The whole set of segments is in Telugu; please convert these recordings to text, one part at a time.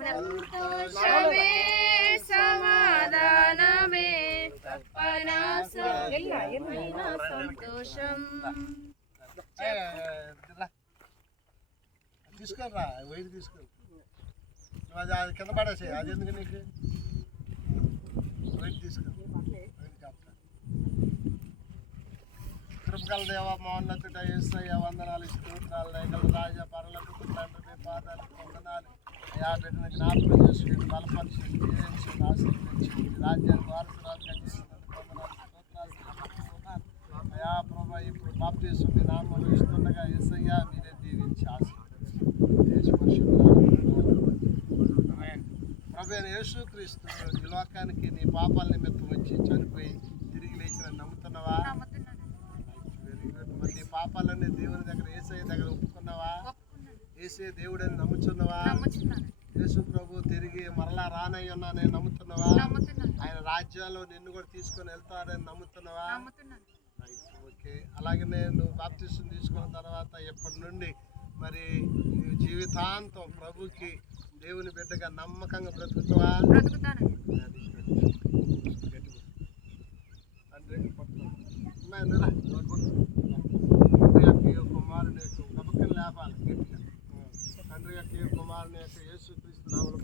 సంతోషమే సమాధానమే సంతోషం తీసుకోరా వైట్ తీసుకో అది అది కింద పడేసి అది ఎందుకు నీకు వైర్ తీసుకో తిరుపతి కాపుతా దేవ మౌన్నతుడ ఏసయ్య వందనాలు యాభై బిడ్డను జ్ఞాపకం చేసుకుని బలపరిచి దీవించండి ఆశీర్వదించండి. రాజ్యానికి వారసురాలుగా చేసినందుకు అయా ప్రభా ఇప్పుడు బాప్తీసు మీ నామములు ఇస్తుండగా ఏసయ్య మీరే దీవించి ఆశీర్వదించి ప్రభు యేసుక్రీస్తు ఈ లోకానికి నీ పాపాల నిమిత్తం వచ్చి చనిపోయి తిరిగి లేచిన నమ్ముతున్నావా వెరీ గుడ్ మరి నీ పాపాలన్నీ దేవుని దగ్గర ఏసఐ దగ్గర ఒప్పుకున్నావా ఏసే దేవుడని నమ్ముచున్నావా? యేసు ప్రభు తిరిగి మరలా రానయ్య నేను నమ్ముతున్నావా? ఆయన రాజ్యాల్లో నిన్ను కూడా తీసుకొని వెళ్తారని నమ్ముతున్నావా? ఓకే. అలాగే నేను బాప్తిసం తీసుకున్న తర్వాత ఎప్పటి నుండి మరి జీవితాంతం ప్రభుకి దేవుని బిడ్డగా నమ్మకంగా బ్రతుకుతావా?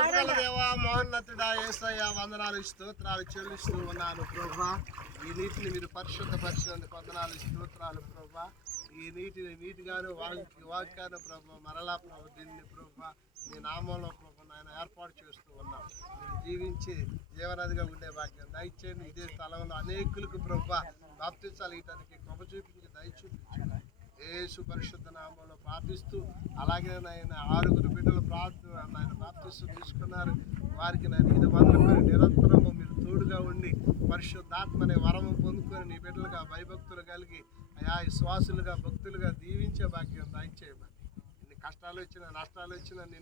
కృపగల దేవా వందనాలు స్తోత్రాలు చెల్లిస్తూ ఉన్నాను ప్రభా. ఈ నీటిని మీరు పరిశుద్ధపరిచినందుకు వందనాలు స్తోత్రాలు ప్రభా. ఈ నీటిని నీటిగాను వాకి వాక్యాను ప్రభా మరలా ప్రభు దీన్ని ప్రభా మీ నామంలో ప్రభు నాయన ఏర్పాటు చేస్తూ ఉన్నాం. మీరు జీవించి జీవనదిగా ఉండే భాగ్యం దయచేయండి. ఇదే స్థలంలో అనేకులకు ప్రభా బాప్తిసాలు ఇయటానికి కృప చూపించి దయ చూపించండి. యేసు పరిశుద్ధ నామంలో ప్రార్థిస్తూ అలాగే నాయన ఆరుగురు బిడ్డలు ప్రార్థన నాయన తీసుకున్నారు. వారికి నేను ఇది మొదలుకొని నిరంతరము మీరు తోడుగా ఉండి పరిశుద్ధాత్మనే వరము పొందుకొని నీ బిడ్డలుగా భయభక్తులు కలిగి అయా విశ్వాసులుగా భక్తులుగా దీవించే భాగ్యం దయచేయమని. ఎన్ని కష్టాలు వచ్చినా నష్టాలు వచ్చినా నీ